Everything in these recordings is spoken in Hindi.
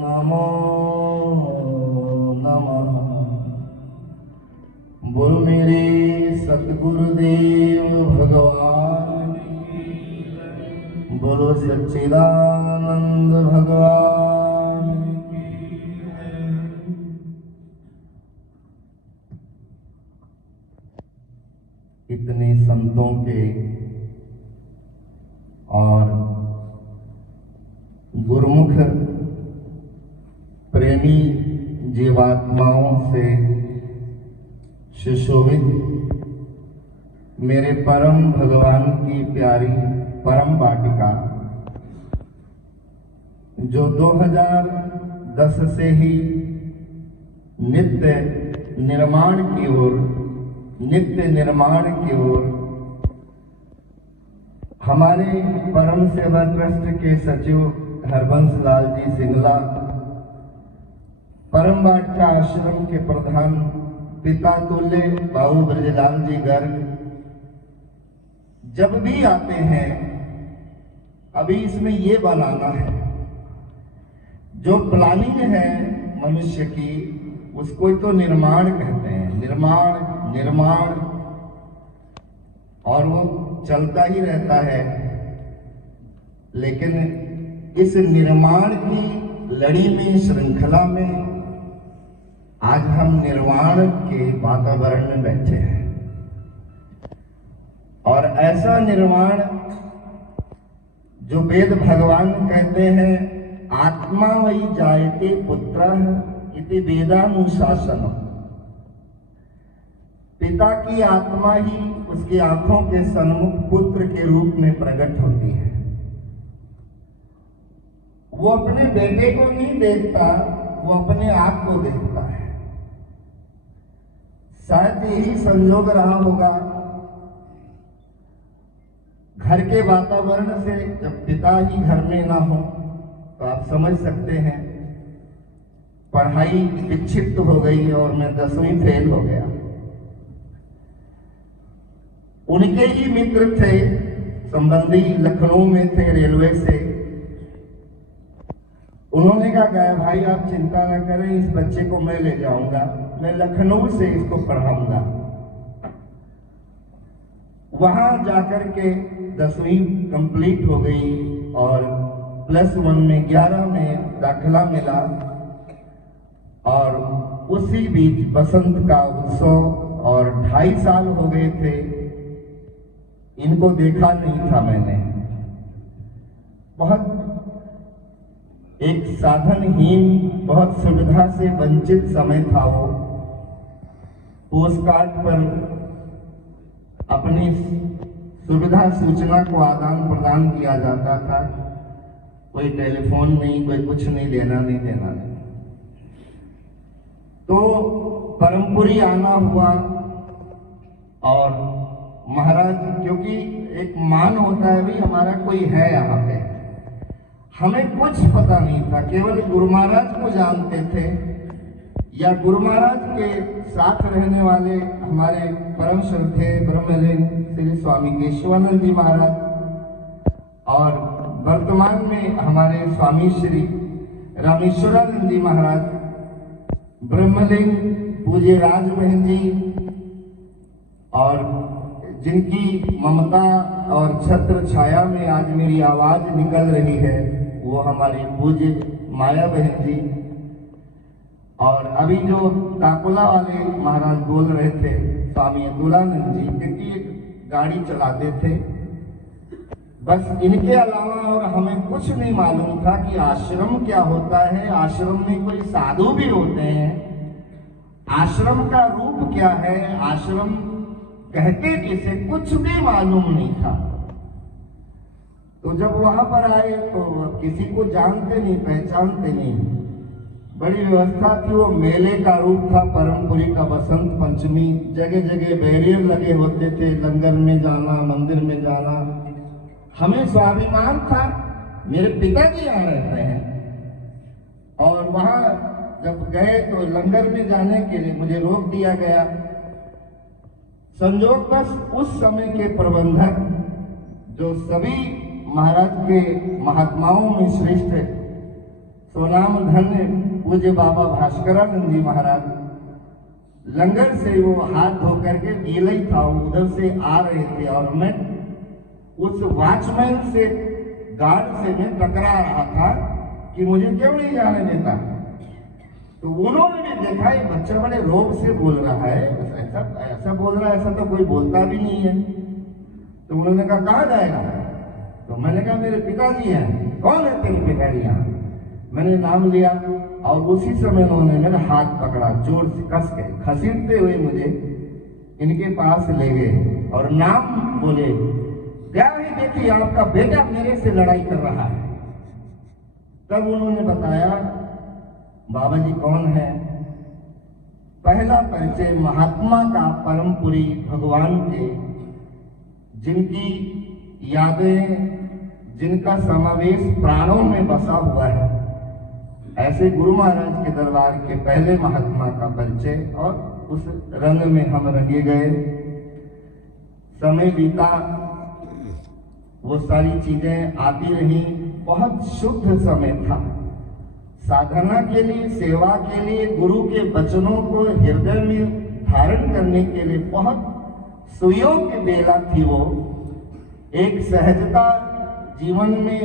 नमो नमः। बोल मेरे सतगुरुदेव भगवान की, बोलो सच्चिदानंद भगवान की। इतने संतों के और गुरुमुख प्रेमी जीवात्माओं से सुशोभित मेरे परम भगवान की प्यारी परम वाटिका, जो 2010 से ही नित्य निर्माण की ओर हमारे परम सेवा ट्रस्ट के सचिव हरबंस लाल जी सिंगला, परम वाटिका आश्रम के प्रधान पिता तुल्य बाबू ब्रजलाल जी गर्ग जब भी आते हैं, अभी इसमें ये बनाना है, जो प्लानिंग है मनुष्य की उसको तो निर्माण कहते हैं। निर्माण और वो चलता ही रहता है, लेकिन इस निर्माण की लड़ी में, श्रृंखला में आज हम निर्वाण के वातावरण में बैठे हैं। और ऐसा निर्वाण जो वेद भगवान कहते हैं, आत्मा वही जायते पुत्रः इति वेदानुशासनम्। पिता की आत्मा ही उसकी आंखों के सन्मुख पुत्र के रूप में प्रकट होती है। वो अपने बेटे को नहीं देखता, वो अपने आप को देखता है। शायद यही संयोग रहा होगा घर के वातावरण से। जब पिता ही घर में ना हो तो आप समझ सकते हैं, पढ़ाई विक्षिप्त हो गई और मैं 10वीं फेल हो गया। उनके ही मित्र थे, संबंधी लखनऊ में थे, रेलवे से। उन्होंने कहा भाई आप चिंता न करें, इस बच्चे को मैं ले जाऊंगा, मैं लखनऊ से इसको पढ़ाऊंगा। वहां जाकर के 10वीं कंप्लीट हो गई और +1 में 11 में दाखिला मिला। और उसी बीच बसंत का उत्सव, और 2.5 साल हो गए थे इनको देखा नहीं था मैंने। बहुत एक साधनहीन, बहुत सुविधा से वंचित समय था वो। पोस्टकार्ड पर अपनी सुविधा सूचना को आदान प्रदान किया जाता था, कोई टेलीफोन नहीं, कोई कुछ नहीं, लेना नहीं देना नहीं। तो परमपुरी आना हुआ और महाराज, क्योंकि एक मान होता है भी हमारा कोई है यहाँ पे, हमें कुछ पता नहीं था, केवल गुरु महाराज को जानते थे या गुरु महाराज के साथ रहने वाले हमारे परम श्रद्धेय ब्रह्मलीन श्री स्वामी केशवानंद जी महाराज, और वर्तमान में हमारे स्वामी श्री रामेश्वरानंद जी महाराज, ब्रह्मलीन पूज्य राज बहन जी, और जिनकी ममता और छत्र छाया में आज मेरी आवाज निकल रही है, वो हमारी पूज्य माया बहन जी। और अभी जो काकुला वाले महाराज बोल रहे थे, स्वामी अतुलानंद जी, क्योंकि एक गाड़ी चलाते थे। बस इनके अलावा और हमें कुछ नहीं मालूम था कि आश्रम क्या होता है, आश्रम में कोई साधु भी होते हैं, आश्रम का रूप क्या है, आश्रम कहते किसे, कुछ भी मालूम नहीं था। तो जब वहां पर आए तो किसी को जानते नहीं, पहचानते नहीं। बड़ी व्यवस्था थी, वो मेले का रूप था परमपुरी का। बसंत पंचमी, जगह जगह बैरियर लगे होते थे, लंगर में जाना, मंदिर में जाना। हमें स्वाभिमान था, मेरे पिताजी यहाँ रहते हैं, और वहां जब गए तो लंगर में जाने के लिए मुझे रोक दिया गया। संयोगवश उस समय के प्रबंधक जो सभी महाराज के महात्माओं में श्रेष्ठ सोनाम धन्य पूज्य बाबा भास्करानंद जी महाराज लंगर से वो हाथ धो करके गीला ही था, उधर से आ रहे थे और मैं उस वॉचमैन से गार्ड से मैं टकरा रहा था कि मुझे क्यों नहीं जाने देता। तो उन्होंने भी देखा ये बच्चा बड़े रोब से बोल रहा है, ऐसा बोल रहा है, ऐसा तो कोई बोलता भी नहीं है। तो उन्होंने कहा कहाँ जाएगा? तो मैंने कहा मेरे पिताजी हैं। कौन है तेरे पिताजी? यहाँ। मैंने नाम लिया और उसी समय उन्होंने मेरा हाथ पकड़ा, जोर से कस के खसीटते हुए मुझे इनके पास ले गए और नाम बोले, क्या ही देखिए आपका बेटा मेरे से लड़ाई कर रहा है। तब उन्होंने बताया बाबा जी कौन है। पहला परिचय महात्मा का परमपुरी भगवान के, जिनकी यादें, जिनका समावेश प्राणों में बसा हुआ है, ऐसे गुरु महाराज के दरबार के पहले महात्मा का परिचय और उस रंग में हम रंगे गए। समय बीता, वो सारी चीजें आती रही। बहुत शुद्ध समय था साधना के लिए, सेवा के लिए, गुरु के वचनों को हृदय में धारण करने के लिए बहुत सुयोग्य बेला थी। वो एक सहजता जीवन में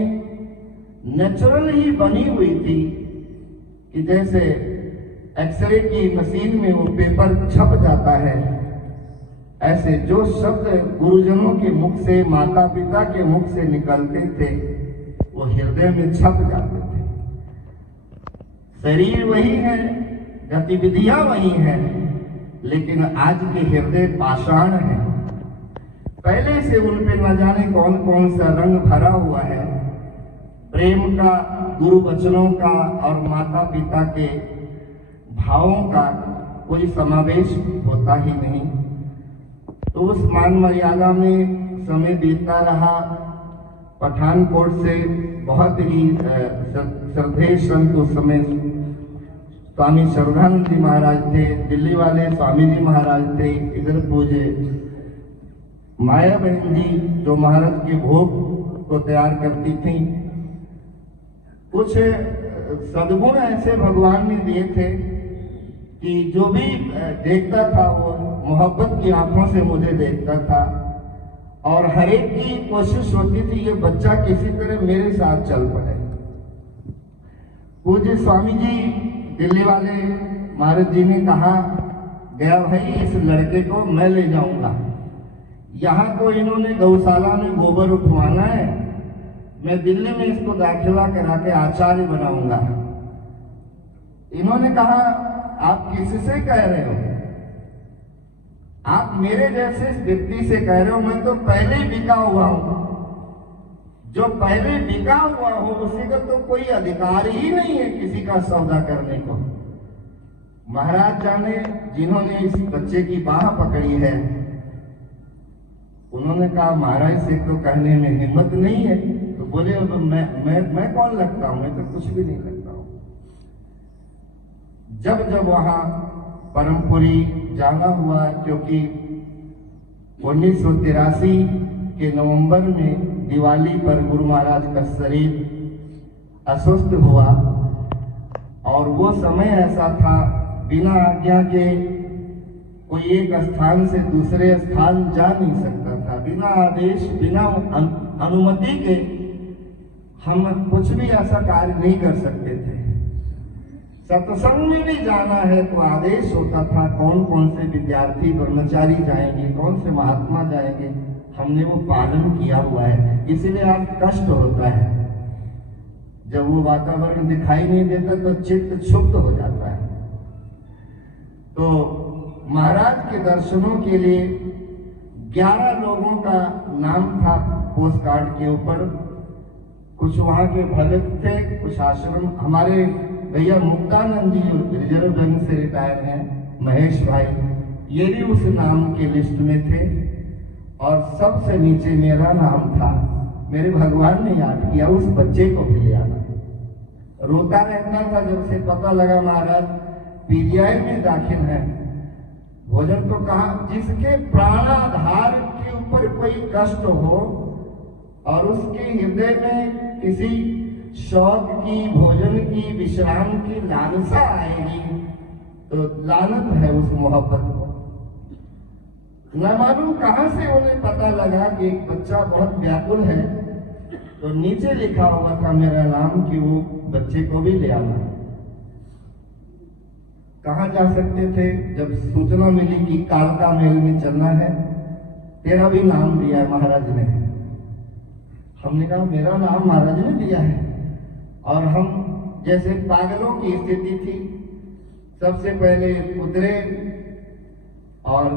नेचुरल ही बनी हुई थी कि जैसे एक्सरे की मशीन में वो पेपर छप जाता है, ऐसे जो शब्द गुरुजनों के मुख से, माता पिता के मुख से निकलते थे वो हृदय में छप जाते थे। शरीर वही है, गतिविधियां वही हैं, लेकिन आज के हृदय पाषाण है। पहले से उन पे न जाने कौन कौन सा रंग भरा हुआ है, प्रेम का, गुरु वचनों का और माता पिता के भावों का कोई समावेश होता ही नहीं। तो उस मान मर्यादा में समय बीतता रहा। पठानकोट से बहुत ही श्रद्धेय संत उस समय स्वामी श्रद्धानंद जी महाराज थे, दिल्ली वाले स्वामी जी महाराज थे, इधर पूजे माया बहन जी जो महाराज के भोग को तैयार करती थी। कुछ सद्गुण ऐसे भगवान ने दिए थे कि जो भी देखता था वो मोहब्बत की आंखों से मुझे देखता था और हर एक की कोशिश होती थी ये बच्चा किसी तरह मेरे साथ चल पड़े। पूज्य स्वामी जी दिल्ली वाले महाराज जी ने कहा, गया भाई इस लड़के को मैं ले जाऊंगा, यहाँ तो इन्होंने गौशाला में गोबर उठवाना है, मैं दिल्ली में इसको दाखिला करा के आचार्य बनाऊंगा। इन्होंने कहा आप किससे कह रहे हो? आप मेरे जैसे व्यक्ति से कह रहे हो, मैं तो पहले ही बिका हुआ हूं। जो पहले बिका हुआ हो उसी को तो कोई अधिकार ही नहीं है किसी का सौदा करने को। महाराज जाने जिन्होंने इस बच्चे की बाह पकड़ी है, उन्होंने कहा महाराज से तो कहने में हिम्मत नहीं है। तो बोले मैं कौन लगता हूं, मैं तो कुछ भी नहीं लगता हूं। जब जब वहां परमपुरी जाना हुआ, क्योंकि 1983 के नवंबर में दिवाली पर गुरु महाराज का शरीर अस्वस्थ हुआ और वो समय ऐसा था बिना आज्ञा के कोई एक स्थान से दूसरे स्थान जा नहीं सकता था। बिना आदेश, बिना अनुमति के हम कुछ भी ऐसा कार्य नहीं कर सकते थे। सत्संग में भी जाना है तो आदेश होता था कौन कौन से विद्यार्थी ब्रह्मचारी जाएंगे, कौन से महात्मा जाएंगे। हमने वो पालन किया हुआ है, इसीलिए आज कष्ट होता है। जब वो वातावरण दिखाई नहीं देता तो चित्त क्षुब्ध हो जाता है। तो महाराज के दर्शनों के लिए 11 लोगों का नाम था पोस्ट कार्ड के ऊपर। कुछ वहां के भगत थे, कुछ आश्रम, हमारे भैया मुक्तानंद जी रिजर्व बैंक से रिटायर हैं, महेश भाई, ये भी उस नाम के लिस्ट में थे। और सबसे नीचे मेरा नाम था। मेरे भगवान ने याद किया उस बच्चे को भी ले आना। रोता रहता था जब से पता लगा महाराज पीजीआई में दाखिल है। भोजन तो कहा, जिसके प्राणाधार के ऊपर कोई कष्ट हो और उसके हृदय में किसी शौक की, भोजन की, विश्राम की लालसा आएगी तो लानत है उस मोहब्बत को। न मालूम कहां से उन्हें पता लगा कि एक बच्चा बहुत व्याकुल है, तो नीचे लिखा हुआ था मेरा नाम कि वो बच्चे को भी ले आना। कहां जा सकते थे? जब सूचना मिली कि कालका महल में चलना है, तेरा भी नाम दिया है महाराज ने। हमने कहा मेरा नाम महाराज ने दिया है, और हम जैसे पागलों की स्थिति थी। सबसे पहले उतरे और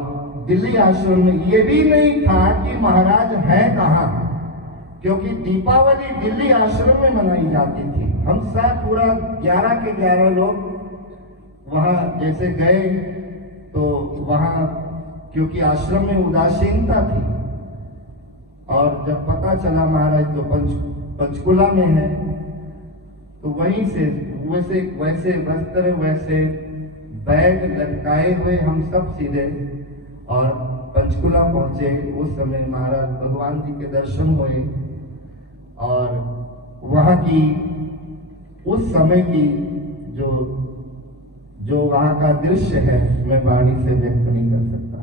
दिल्ली आश्रम में ये भी नहीं था कि महाराज है कहाँ, क्योंकि दीपावली दिल्ली आश्रम में मनाई जाती थी। हम सब पूरा 11 के 11 लोग वहां जैसे गए, तो वहां क्योंकि आश्रम में उदासीनता थी, और जब पता चला महाराज तो पंचकुला में है, तो वहीं से वैसे वस्त्र, वैसे बैग लटकाए हुए हम सब सीधे और पंचकुला पहुंचे। उस समय महाराज भगवान जी के दर्शन हुए, और वहां की उस समय की जो वहां का दृश्य है मैं वाणी से व्यक्त नहीं कर सकता।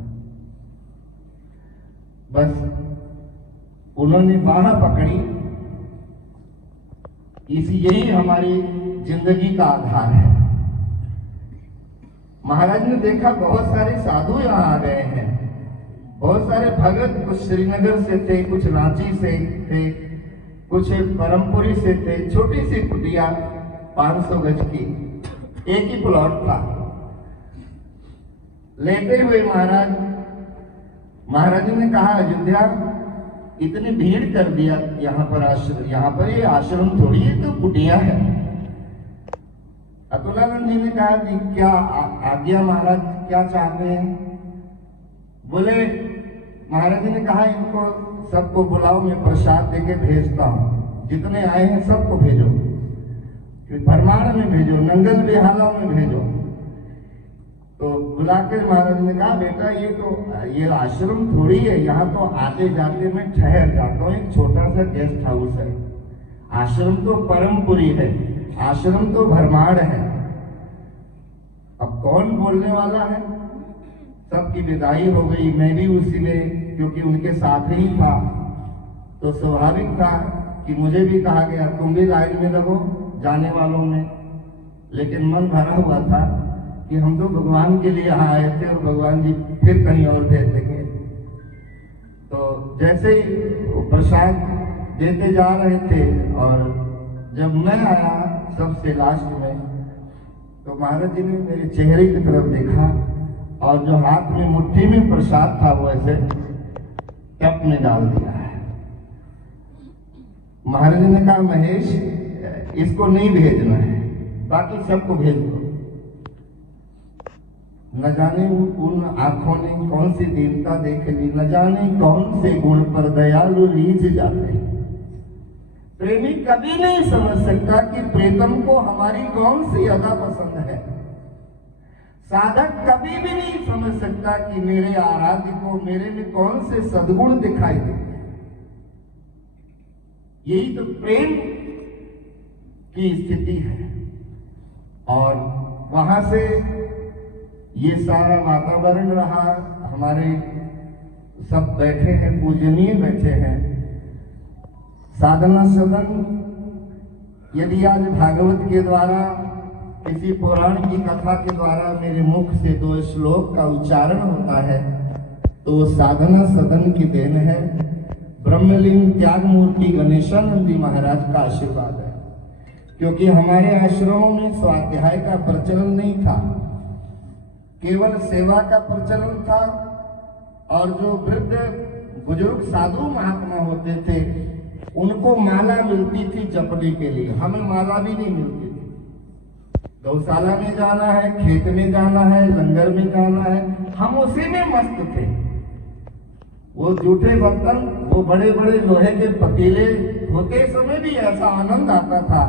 बस उन्होंने बाह पकड़ी, यही हमारी जिंदगी का आधार है। महाराज ने देखा बहुत सारे साधु यहाँ आ गए हैं, बहुत सारे भगत, कुछ श्रीनगर से थे, कुछ रांची से थे, कुछ परमपुरी से थे। छोटी सी कुटिया 500 गज की, एक ही प्लॉट था। लेटे हुए महाराज ने कहा अयोध्या इतनी भीड़ कर दिया यहाँ पर आश्रम, यहाँ पर ये आश्रम थोड़ी है, तो कुटिया है। अतुलानंद जी ने कहा कि क्या आज्ञा महाराज, क्या चाहते हैं? बोले महाराज ने कहा इनको सबको बुलाओ, मैं प्रसाद देके भेजता हूँ, जितने आए हैं सबको भेजो, भरमार में भेजो, नंगल बेहाला में भेजो। तो बुलाकर महाराज ने कहा बेटा ये आश्रम थोड़ी है, यहाँ तो आते जाते मैं ठहर जाता हूँ, एक छोटा सा गेस्ट हाउस है। आश्रम तो परमपुरी है, आश्रम तो भरमार है। अब कौन बोलने वाला है? सबकी विदाई हो गई, मैं भी उसी में, क्योंकि उनके साथ ही था, तो स्वाभाविक था कि मुझे भी कहा गया तुम भी लाइन में लगो जाने वालों में। लेकिन मन भरा हुआ था कि हम तो भगवान के लिए यहाँ आए थे और भगवान जी फिर कहीं और भेज देंगे। तो जैसे ही प्रसाद देते जा रहे थे, और जब मैं आया सबसे लास्ट में, तो महाराज जी ने मेरे चेहरे की तरफ देखा, और जो हाथ में मुट्ठी में प्रसाद था वो ऐसे टप में डाल दिया है। महाराज ने कहा महेश इसको नहीं भेजना है, बाकी सबको भेज दो। न जाने उन आंखों ने कौन सी दीनता देख ली, न जाने कौन से गुण पर दयालु रीझ जाते। प्रेमी कभी नहीं समझ सकता कि प्रीतम को हमारी कौन सी अदा पसंद है। साधक कभी भी नहीं समझ सकता कि मेरे आराध्य को मेरे में कौन से सद्गुण दिखाई देते। यही तो प्रेम की स्थिति है। और वहां से ये सारा वातावरण रहा, हमारे सब बैठे हैं, पूजनीय बैठे हैं। साधना सदन, यदि आज भागवत के द्वारा, किसी पुराण की कथा के द्वारा मेरे मुख से 2 श्लोक का उच्चारण होता है, तो वो साधना सदन की देन है। ब्रह्मलीन त्याग मूर्ति गणेशानंद जी महाराज का आशीर्वाद है। क्योंकि हमारे आश्रमों में स्वाध्याय का प्रचलन नहीं था, केवल सेवा का प्रचलन था। और जो वृद्ध बुजुर्ग साधु महात्मा होते थे उनको माला मिलती थी जपने के लिए, हमें माला भी नहीं मिलती थी। गौशाला में जाना है, खेत में जाना है, लंगर में जाना है, हम उसी में मस्त थे। वो जूठे बर्तन, वो बड़े बड़े लोहे के पतीले होते समय भी ऐसा आनंद आता था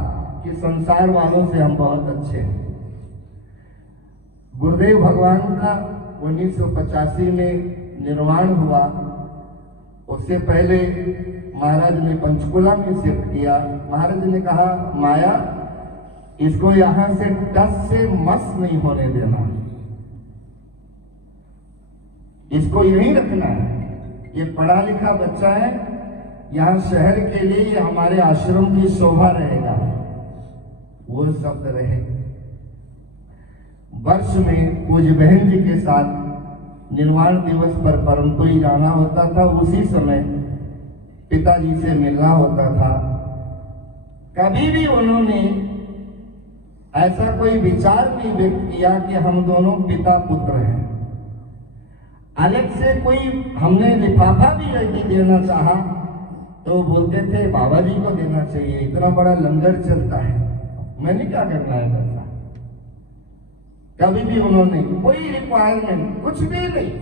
कि संसार वालों से हम बहुत अच्छे हैं। गुरुदेव भगवान का 1985 में निर्वाण हुआ, उससे पहले महाराज ने पंचकुला में शिफ्ट किया। महाराज ने कहा माया इसको यहां से टस से मस नहीं होने देना, इसको यहीं रखना है, ये पढ़ा लिखा बच्चा है, यहाँ शहर के लिए ये हमारे आश्रम की शोभा रहेगा। वो शब्द रहे। वर्ष में पूज्य बहन जी के साथ निर्वाण दिवस पर परमपुरी जाना होता था, उसी समय पिताजी से मिलना होता था। कभी भी उन्होंने ऐसा कोई विचार नहीं व्यक्त किया कि हम दोनों पिता पुत्र हैं। अलग से कोई हमने लिफाफा भी नहीं देना चाहा तो बोलते थे बाबा जी को देना चाहिए, इतना बड़ा लंगर चलता है, मैंने क्या करना है पैसा। कभी भी उन्होंने कोई रिक्वायरमेंट कुछ भी नहीं।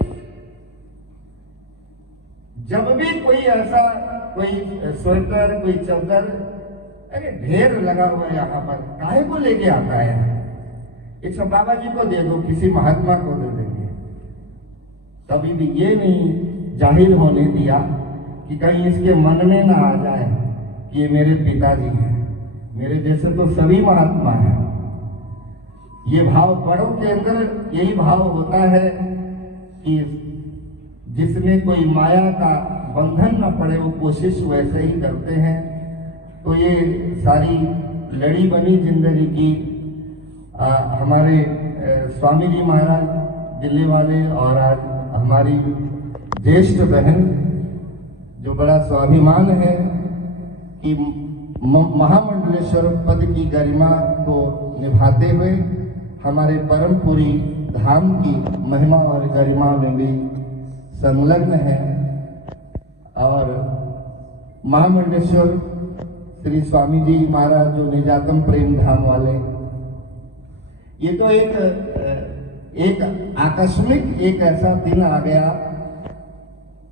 जब भी कोई ऐसा कोई स्वेटर कोई चादर, अरे ढेर लगा हुआ है यहाँ पर, काहे को लेके आता है, इसको बाबा जी को दे दो, किसी महात्मा को दे देंगे। कभी भी ये नहीं जाहिर होने दिया कि कहीं इसके मन में ना आ जाए कि ये मेरे पिताजी हैं, मेरे जैसे तो सभी महात्मा हैं। ये भाव बड़ों के अंदर यही भाव होता है कि जिसमें कोई माया का बंधन न पड़े वो कोशिश वैसे ही करते हैं। तो ये सारी लड़ी बनी जिंदगी की हमारे स्वामी जी महाराज दिल्ली वाले और आज हमारी ज्येष्ठ बहन जो बड़ा स्वाभिमान है कि महामंडलेश्वर पद की गरिमा को निभाते हुए हमारे परमपुरी धाम की महिमा और गरिमा में भी संलग्न है। और महामंडलेश्वर श्री स्वामी जी महाराज जो निजातम प्रेम धाम वाले, ये तो एक आकस्मिक एक ऐसा दिन आ गया,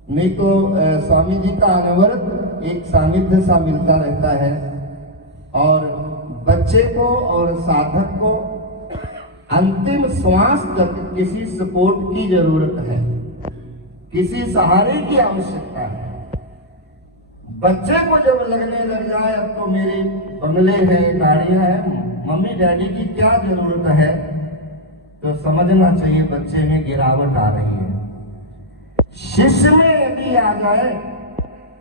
नहीं तो स्वामी जी का अनवरत एक सानिध्य सा मिलता रहता है। और बच्चे को और साधक को अंतिम श्वास तक किसी सपोर्ट की जरूरत है, किसी सहारे की आवश्यकता है। बच्चे को जब लगने लग जाए अब तो मेरे बंगले हैं, गाड़ियां हैं, मम्मी डैडी की क्या जरूरत है, तो समझना चाहिए बच्चे में गिरावट आ रही है। शिष्य में यदि आ जाए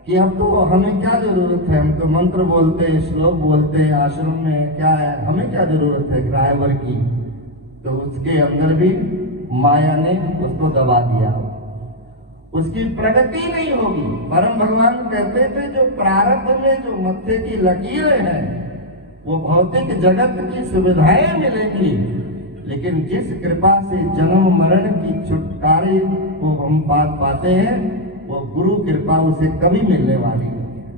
कि अब तो हमें क्या जरूरत है, हम तो मंत्र बोलते, श्लोक बोलते, आश्रम में क्या है, हमें क्या जरूरत है ड्राइवर की, तो उसके अंदर भी माया ने उसको दबा दिया, उसकी प्रगति नहीं होगी। परम भगवान कहते थे जो प्रारब्ध में जो मत्थे की लकीरें हैं वो भौतिक जगत की सुविधाएं मिलेंगी, लेकिन जिस कृपा से जन्म मरण की छुटकारे को हम पाते हैं वो गुरु कृपा उसे कभी मिलने वाली नहीं है।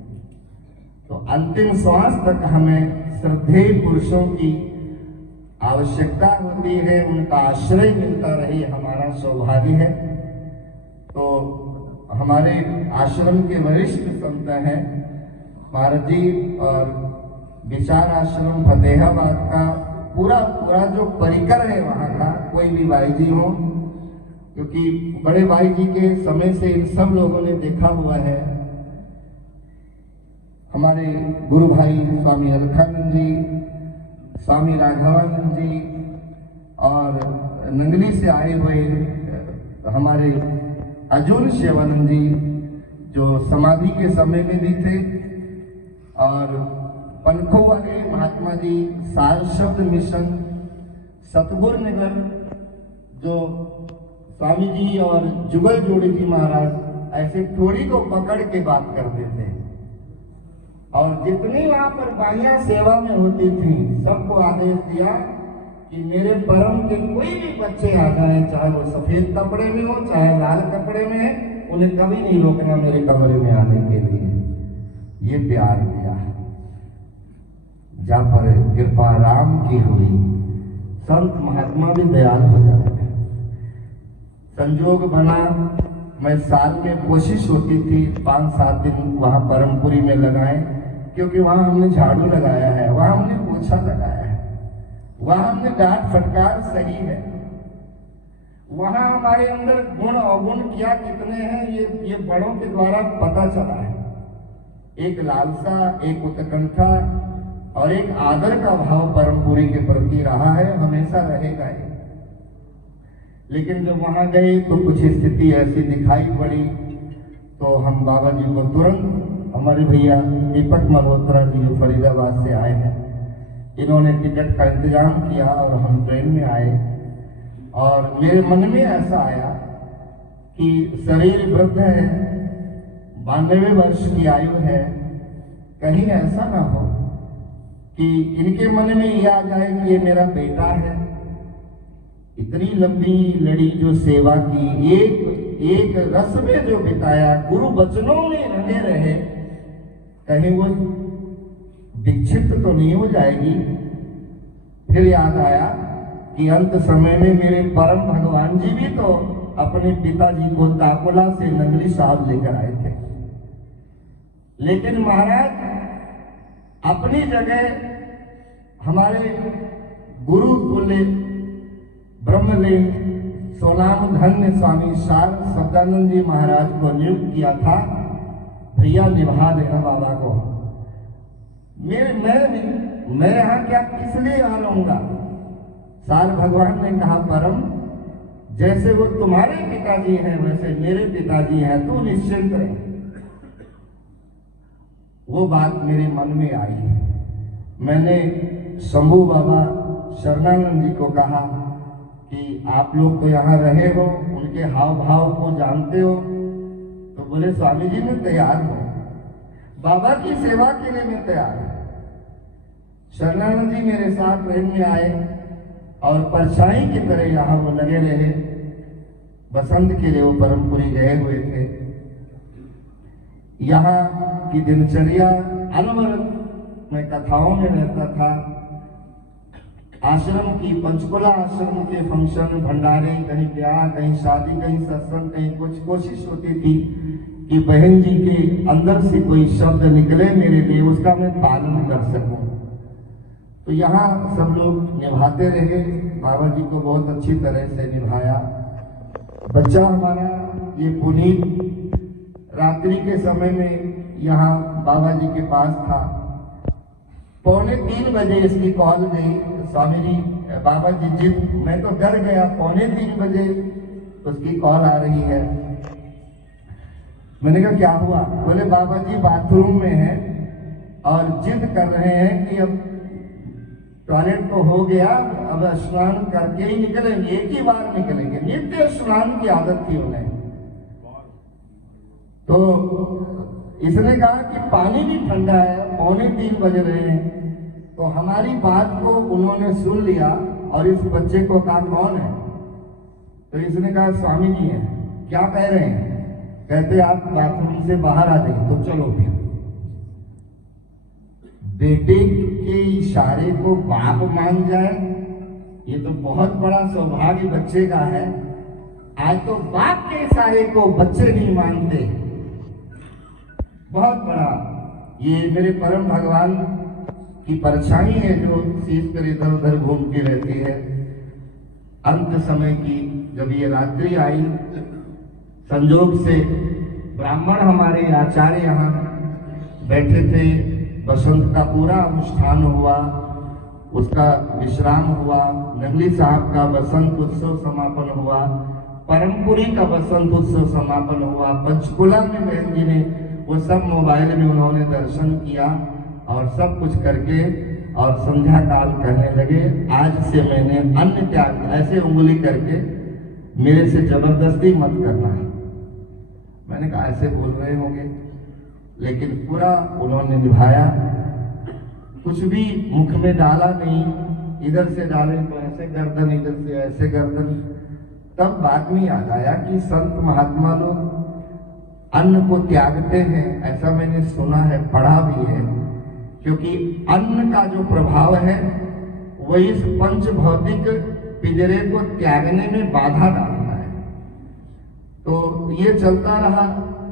तो अंतिम श्वास तक हमें श्रद्धेय पुरुषों की आवश्यकता होती है, उनका आश्रय मिलता रहे, हमारा सौभाग्य है। तो हमारे आश्रम के वरिष्ठ संत हैं महाराज जी, और विचार आश्रम फतेहाबाद का पूरा जो परिकर है वहाँ का, कोई भी भाई जी हो, क्योंकि बड़े भाई जी के समय से इन सब लोगों ने देखा हुआ है। हमारे गुरु भाई स्वामी अलखानंद जी, स्वामी राघवानंद जी, और नंगली से आए हुए हमारे अर्जुन शिवानंद जी जो समाधि के समय में भी थे, और पनखो वाले महात्मा जी, सार शब्द मिशन, सतगुरु नगर जो स्वामी जी और जुगल जोड़ी जी महाराज, ऐसे थोड़ी को पकड़ के बात करते थे। और जितनी वहां पर बाहिया सेवा में होती थी सबको आदेश दिया कि मेरे परम के कोई भी बच्चे आ जाए, चाहे वो सफेद कपड़े में हो चाहे लाल कपड़े में है, उन्हें कभी नहीं रोकना मेरे कमरे में आने के लिए। ये प्यार दिया। जहाँ पर कृपा राम की हुई, संत महात्मा भी दयाल हो जाते हैं। संजोग बना, मैं साल में कोशिश होती थी 5-7 दिन वहां परमपुरी में लगाए, क्योंकि वहां हमने झाड़ू लगाया है, वहां हमने पोछा लगाया है, वहां हमने डांट फटकार सही है, वहां हमारे अंदर गुण अवगुण क्या कितने हैं ये बड़ों के द्वारा पता चला है। एक लालसा, एक उत्कंठा और एक आदर का भाव परमपुरी के प्रति रहा है, हमेशा रहेगा ही। लेकिन जब वहां गए तो कुछ स्थिति ऐसी दिखाई पड़ी, तो हम बाबा जी को तुरंत, हमारे भैया दीपक मल्होत्रा जी जो फरीदाबाद से आए हैं, इन्होंने टिकट का इंतजाम किया और हम ट्रेन में आए। और मेरे मन में ऐसा आया कि शरीर वृद्ध है, 92 वर्ष की आयु है, कहीं ऐसा ना हो कि इनके मन में यह आ जाए कि ये मेरा बेटा है। इतनी लंबी लड़ी जो सेवा की, एक रस में जो बिताया, गुरु वचनों में रंगे रहे, कहीं वो विक्षिप्त तो नहीं हो जाएगी। फिर याद आया कि अंत समय में मेरे परम भगवान जी भी तो अपने पिताजी को ताकुला से नगली साहब लेकर आए थे। लेकिन महाराज अपनी जगह हमारे गुरु तुल्य ब्रह्मलीन सोनाम धन्य स्वामी सार सदानंद जी महाराज को नियुक्त किया था, भैया निभा देना बाबा को। मैं यहाँ क्या किस लिए आ रहूंगा? सार भगवान ने कहा, परम जैसे वो तुम्हारे पिताजी हैं वैसे मेरे पिताजी हैं, तू निश्चिंत रहे। वो बात मेरे मन में आई। मैंने शंभू बाबा शरणानंद जी को कहा कि आप लोग तो यहाँ रहे हो, उनके हाव भाव को जानते हो, तो बोले स्वामी जी मैं तैयार हूं, बाबा की सेवा के लिए मैं तैयार हूं। शरणानंद जी मेरे साथ ट्रेन में आए और परछाई की तरह यहाँ वो लगे रहे। बसंत के लिए वो परमपुरी गए हुए थे। यहाँ की दिनचर्या अनवरत मैं कथाओं में रहता था। आश्रम की, पंचकुला आश्रम के फंक्शन, भंडारे, कहीं ब्याह, कहीं शादी, कहीं सत्संग, कहीं कुछ कोशिश होती थी कि बहन जी के अंदर से कोई शब्द निकले मेरे लिए, उसका मैं पालन कर सकूं। तो यहाँ सब लोग निभाते रहे, बाबा जी को बहुत अच्छी तरह से निभाया। बच्चा हमारा ये पुनीत रात्रि के समय में यहाँ बाबा जी के पास था। 2:45 बजे इसकी कॉल गई, स्वामी जी, बाबा जी जिद, मैं तो डर गया। 2:45 बजे उसकी कॉल आ रही है। मैंने कहा क्या हुआ? बोले बाबा जी बाथरूम में हैं और जिद कर रहे हैं कि अब टॉयलेट तो हो गया, अब स्नान करके ही निकलेंगे, एक ही बार निकलेंगे। नित्य स्नान की आदत थी उन्हें। तो इसने कहा कि पानी भी ठंडा है, 2:45 बज रहे हैं। तो हमारी बात को उन्होंने सुन लिया और इस बच्चे को कहा कौन है? तो इसने कहा स्वामी जी हैं। क्या कह रहे हैं? कहते आप बाथरूम से बाहर आ जाइए। तो चलो फिर। बेटे के इशारे को बाप मान जाए, ये तो बहुत बड़ा सौभाग्य बच्चे का है। आज तो बाप के इशारे को बच्चे नहीं मानते, बहुत बड़ा। ये मेरे परम भगवान की परछाई है जो शीश पर इधर उधर घूमती रहती है। अंत समय की जब ये रात्रि आई, संजोग से ब्राह्मण हमारे आचार्य यहाँ बैठे थे। बसंत का पूरा अनुष्ठान हुआ, उसका विश्राम हुआ। नगली साहब का बसंत उत्सव समापन हुआ, परमपुरी का बसंत उत्सव समापन हुआ। पंचकुला में बहन जी ने वो सब मोबाइल में उन्होंने दर्शन किया और सब कुछ करके और संध्या काल कहने लगे, आज से मैंने अन्न त्याग, ऐसे उंगली करके मेरे से जबरदस्ती मत करना है। मैंने कहा ऐसे बोल रहे होंगे, लेकिन पूरा उन्होंने निभाया। कुछ भी मुख में डाला नहीं, इधर से डाले तो ऐसे गर्दन, इधर से ऐसे गर्दन। तब बाद में याद आया कि संत महात्मा लोग अन्न को त्यागते हैं, ऐसा मैंने सुना है, पढ़ा भी है। क्योंकि अन्न का जो प्रभाव है वो इस पंच भौतिक पिंजरे को त्यागने में बाधा डालता है। तो ये चलता रहा।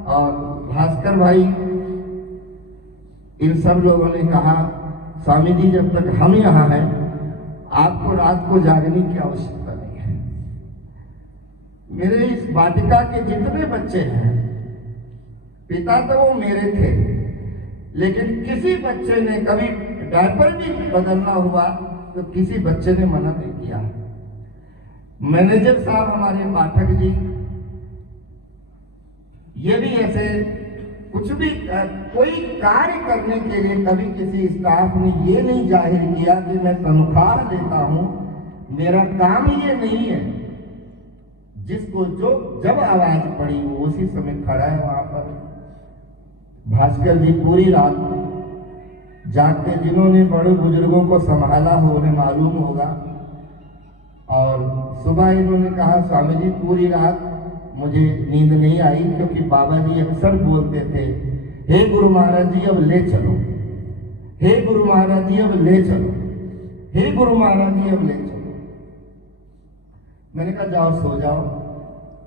और भास्कर भाई, इन सब लोगों ने कहा स्वामी जी जब तक हम यहाँ हैं आपको रात को जागने की आवश्यकता नहीं है। मेरे इस वाटिका के जितने बच्चे हैं, पिता तो वो मेरे थे, लेकिन किसी बच्चे ने कभी डायपर भी बदलना हुआ तो किसी बच्चे ने मना नहीं किया। मैनेजर साहब हमारे पाठक जी, ये भी ऐसे कुछ भी कोई कार्य करने के लिए कभी किसी स्टाफ ने ये नहीं जाहिर किया कि मैं तनख्वाह देता हूं, मेरा काम ये नहीं है। जिसको जो जब आवाज पड़ी वो उसी समय खड़ा है वहां पर। भास्कर जी पूरी रात जागते, जिन्होंने बड़े बुजुर्गों को संभाला हो उन्हें मालूम होगा। और सुबह इन्होंने कहा, स्वामी जी पूरी रात मुझे नींद नहीं आई, क्योंकि बाबा जी अक्सर बोलते थे, हे गुरु महाराज जी अब ले चलो, हे गुरु महाराज जी अब ले चलो, हे गुरु महाराज जी अब ले चलो। मैंने कहा जाओ सो जाओ।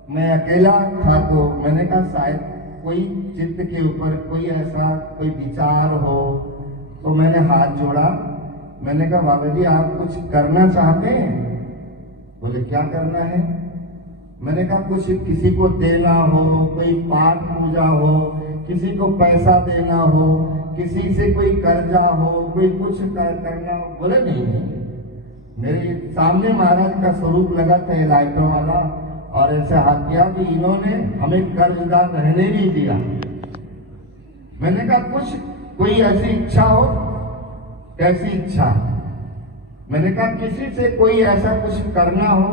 मैं अकेला था तो मैंने कहा शायद कोई चित्त के ऊपर कोई ऐसा कोई विचार हो, तो मैंने हाथ जोड़ा। मैंने कहा बाबा जी आप कुछ करना चाहते हैं? बोले क्या करना है? मैंने कहा कुछ किसी को देना हो, कोई पाठ पूजा हो, किसी को पैसा देना हो, किसी से कोई कर्जा हो, कोई कुछ करना हो। बोले नहीं नहीं, मेरे सामने महाराज का स्वरूप लगा था लाइटों वाला, और ऐसे हाथ किया कि इन्होंने हमें कर्जदार रहने नहीं दिया। मैंने कहा कुछ कोई ऐसी इच्छा हो। कैसी इच्छा? मैंने कहा किसी से कोई ऐसा कुछ करना हो।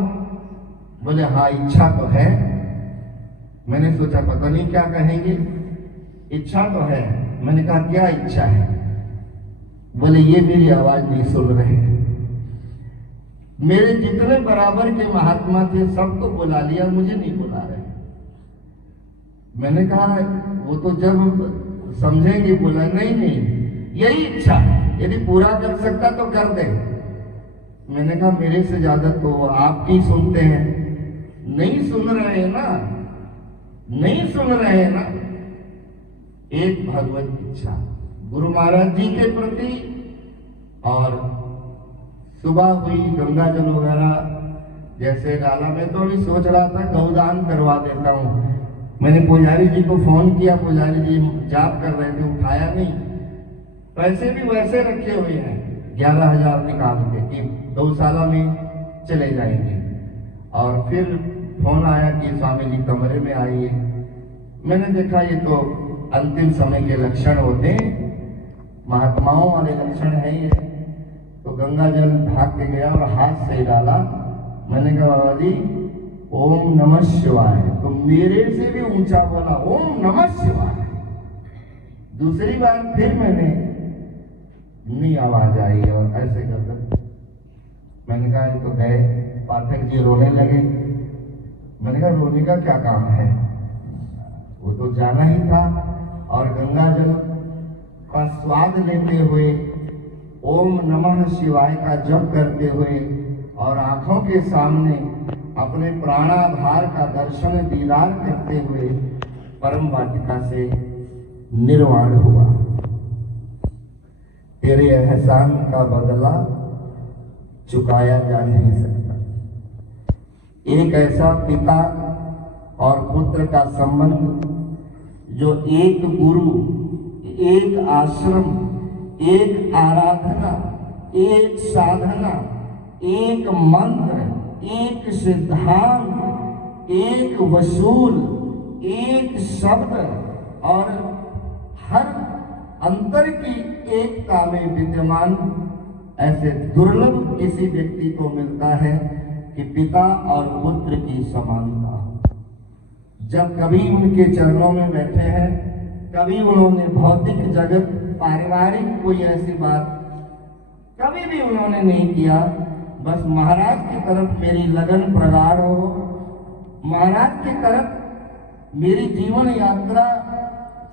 बोले हाँ इच्छा तो है। मैंने सोचा पता नहीं क्या कहेंगे, इच्छा तो है। मैंने कहा क्या इच्छा है? बोले ये मेरी आवाज नहीं सुन रहे। मेरे जितने बराबर के महात्मा थे सबको बुला लिया, मुझे नहीं बुला रहे। मैंने कहा वो तो जब समझेंगे। बोला नहीं नहीं यही इच्छा, यदि पूरा कर सकता तो कर दे। मैंने कहा मेरे से ज्यादा तो आपकी सुनते हैं। नहीं सुन रहे हैं ना, नहीं सुन रहे हैं ना। एक भगवत इच्छा गुरु महाराज जी के प्रति। और सुबह हुई गंगा जल वगैरह जैसे डाला। मैं तो अभी सोच रहा था गौदान करवा देता हूँ। मैंने पुजारी जी को फोन किया, पुजारी जी जाप कर रहे थे, उठाया नहीं। पैसे भी वैसे रखे हुए हैं 11,000 निकाल के कि गौशाला में चले जाएंगे। और फिर फोन आया कि स्वामी जी कमरे में आइए। मैंने देखा ये तो अंतिम समय के लक्षण होते हैं, महात्माओं वाले लक्षण है ये। तो गंगा जल भाग के गया और हाथ से डाला। मैंने कहा बाबा जी ओम नमः शिवाय। तो मेरे से भी ऊंचा बोला ओम नमः शिवाय। दूसरी बार फिर मैंने नहीं आवाज आई और ऐसे कर मैंने कहा तो गए। पाठक जी रोने लगे। मैंने कहा रोने का क्या काम है, वो तो जाना ही था। और गंगा जल का स्वाद लेते हुए ओम नमः शिवाय का जप करते हुए और आंखों के सामने अपने प्राणाधार का दर्शन दीदार करते हुए परम वाटिका से निर्वाण हुआ। तेरे एहसान का बदला चुकाया जा नहीं सकता। एक ऐसा पिता और पुत्र का संबंध जो एक गुरु, एक आश्रम, एक आराधना, एक साधना, एक मंत्र, एक सिद्धांत, एक वसूल, एक शब्द और हर अंतर की एकता में विद्यमान ऐसे दुर्लभ किसी व्यक्ति को मिलता है कि पिता और पुत्र की समानता। जब कभी उनके चरणों में बैठे हैं, कभी उन्होंने भौतिक जगत, पारिवारिक कोई ऐसी बात कभी भी उन्होंने नहीं किया। बस महाराज की तरफ मेरी लगन प्रगाढ़ हो, महाराज की तरफ मेरी जीवन यात्रा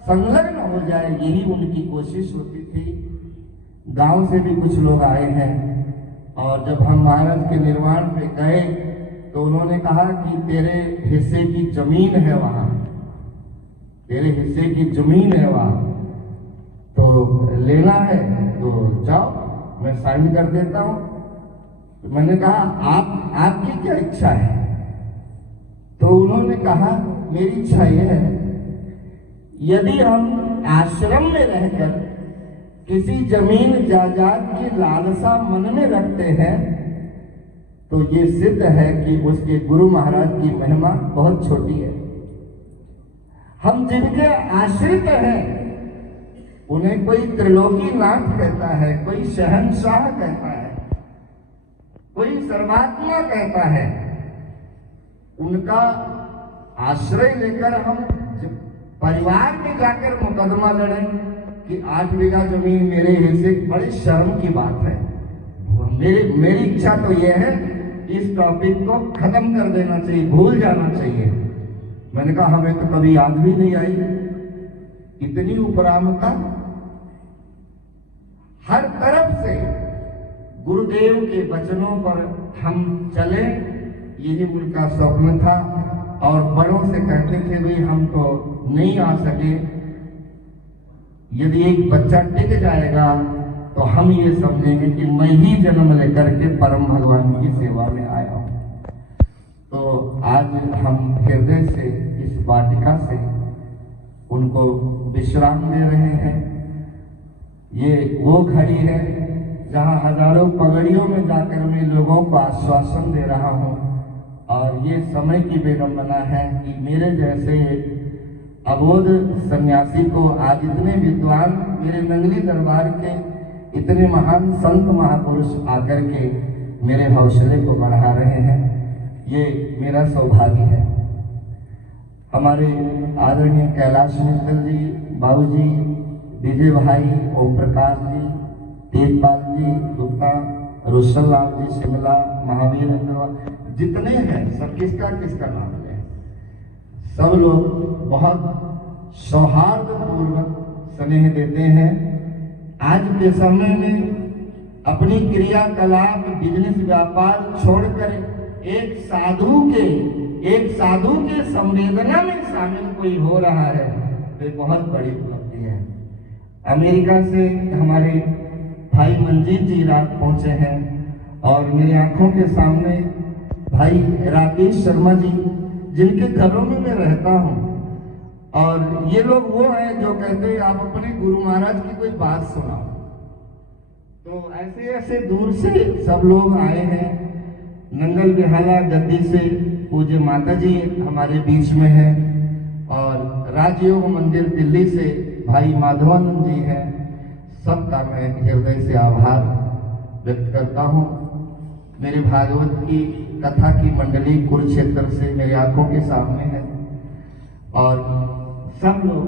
संलग्न हो जाए, यही उनकी कोशिश होती थी। गांव से भी कुछ लोग आए हैं और जब हम महाराज के निर्वाण पे गए तो उन्होंने कहा कि तेरे हिस्से की जमीन है वहां, तेरे हिस्से की जमीन है वहां, तो लेना है तो जाओ, मैं साइन कर देता हूं। तो मैंने कहा आपकी क्या इच्छा है? तो तो उन्होंने कहा मेरी इच्छा यह है, यदि हम आश्रम में रहकर किसी जमीन जायदाद की लालसा मन में रखते हैं तो ये सिद्ध है कि उसके गुरु महाराज की महिमा बहुत छोटी है। हम जिनके आश्रित हैं उन्हें कोई त्रिलोकीनाथ कहता है, कोई शहंशाह कहता है, कोई सर्वात्मा कहता है। उनका आश्रय लेकर हम परिवार में जाकर मुकदमा लड़ें कि 8 बीघा जमीन मेरे हिस्से, बड़ी शर्म की बात है। मेरी इच्छा तो यह है इस टॉपिक को खत्म कर देना चाहिए, भूल जाना चाहिए। मैंने कहा हमें तो कभी याद भी नहीं आई इतनी उपरामता। हर तरफ से गुरुदेव के वचनों पर हम चले, यही उनका स्वप्न था। और बड़ों से कहते थे भाई हम तो नहीं आ सके, यदि एक बच्चा टिक जाएगा तो हम ये समझेंगे कि मैं ही जन्म लेकर के परम भगवान की सेवा में आया हूं। तो आज हम हृदय से इस वाटिका से उनको विश्राम दे रहे हैं। ये वो घड़ी है जहां हजारों पगड़ियों में जाकर मैं लोगों को आश्वासन दे रहा हूं। और ये समय की विडंबना है कि मेरे जैसे अबोध सन्यासी को आज इतने विद्वान, मेरे नंगली दरबार के इतने महान संत महापुरुष आकर के मेरे हौसले को बढ़ा रहे हैं। ये मेरा सौभाग्य है। हमारे आदरणीय कैलाश मित्तल जी, बाबूजी, विजय भाई, ओम प्रकाश जी, तेजपाल जी गुप्ता, रोशन लाल जी शिमला, महावीर अग्रवाल, जितने हैं सब किसका नाम है, सब लोग बहुत सौहार्दपूर्वक स्नेह देते हैं। आज के समय में अपनी क्रियाकलाप, बिजनेस, व्यापार छोड़कर एक साधु के संवेदना में शामिल कोई हो रहा है तो बहुत बड़ी उपलब्धि है। अमेरिका से हमारे भाई मंजीत जी रात पहुंचे हैं और मेरी आंखों के सामने भाई राकेश शर्मा जी, जिनके घरों में मैं रहता हूं। और ये लोग वो हैं जो कहते हैं आप अपने गुरु महाराज की कोई बात सुनाओ। तो ऐसे ऐसे दूर से सब लोग आए हैं। नंगल बिहाला गद्दी से पूज्य माता जी हमारे बीच में है और राजयोग मंदिर दिल्ली से भाई माधवानंद जी हैं। सबका मैं हृदय से आभार व्यक्त करता हूँ। मेरे भागवत की कथा की मंडली कुरुक्षेत्र से मेरी आंखों के सामने है और सब लोग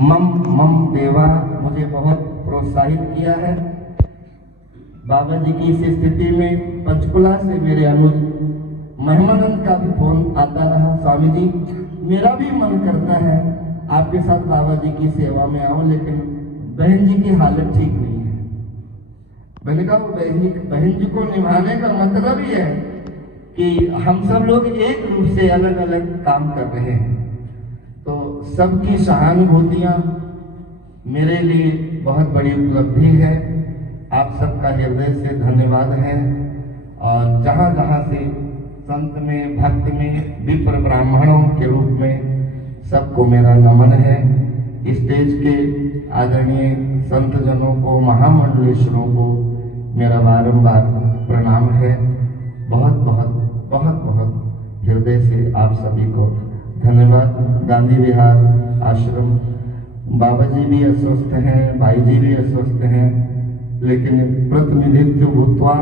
मम देवा मुझे बहुत प्रोत्साहित किया है। बाबा जी की इस स्थिति में पंचकुला से मेरे अनुज महिमानंद का भी फोन आता रहा, स्वामी जी मेरा भी मन करता है आपके साथ बाबा जी की सेवा में आऊं, लेकिन बहन जी की हालत ठीक नहीं है। मैंने कहा बहन जी को निभाने का मतलब ही है कि हम सब लोग एक रूप से अलग अलग काम कर रहे हैं। तो सबकी सहानुभूतियां मेरे लिए बहुत बड़ी उपलब्धि है। आप सबका हृदय से धन्यवाद है। और जहाँ जहाँ से संत में, भक्त में, विप्र ब्राह्मणों के रूप में सबको मेरा नमन है। स्टेज के आदरणीय संत जनों को, महामंडलेश्वरों को मेरा बारंबार प्रणाम है। बहुत बहुत बहुत बहुत हृदय से आप सभी को धन्यवाद। गांधी विहार आश्रम बाबा जी भी अस्वस्थ हैं, भाई जी भी अस्वस्थ हैं, लेकिन प्रतिनिधित्व भूतवा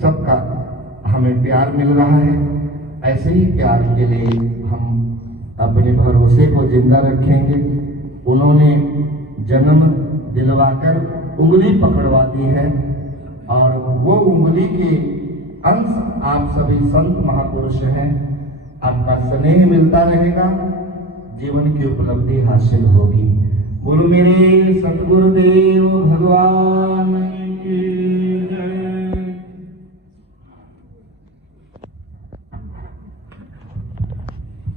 सबका हमें प्यार मिल रहा है। ऐसे ही प्यार के लिए हम अपने भरोसे को जिंदा रखेंगे। उन्होंने जन्म दिलवाकर उंगली पकड़वा दी है और वो उंगली के अंश आप सभी संत महापुरुष हैं। आपका स्नेह मिलता रहेगा, जीवन की उपलब्धि हासिल होगी। बोलो मेरे सतगुरुदेव भगवान की जय।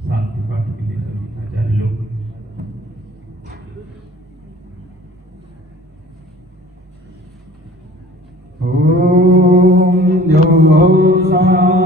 शांति पाठ के लिए सभी आचार्य लोग ओम जो शांति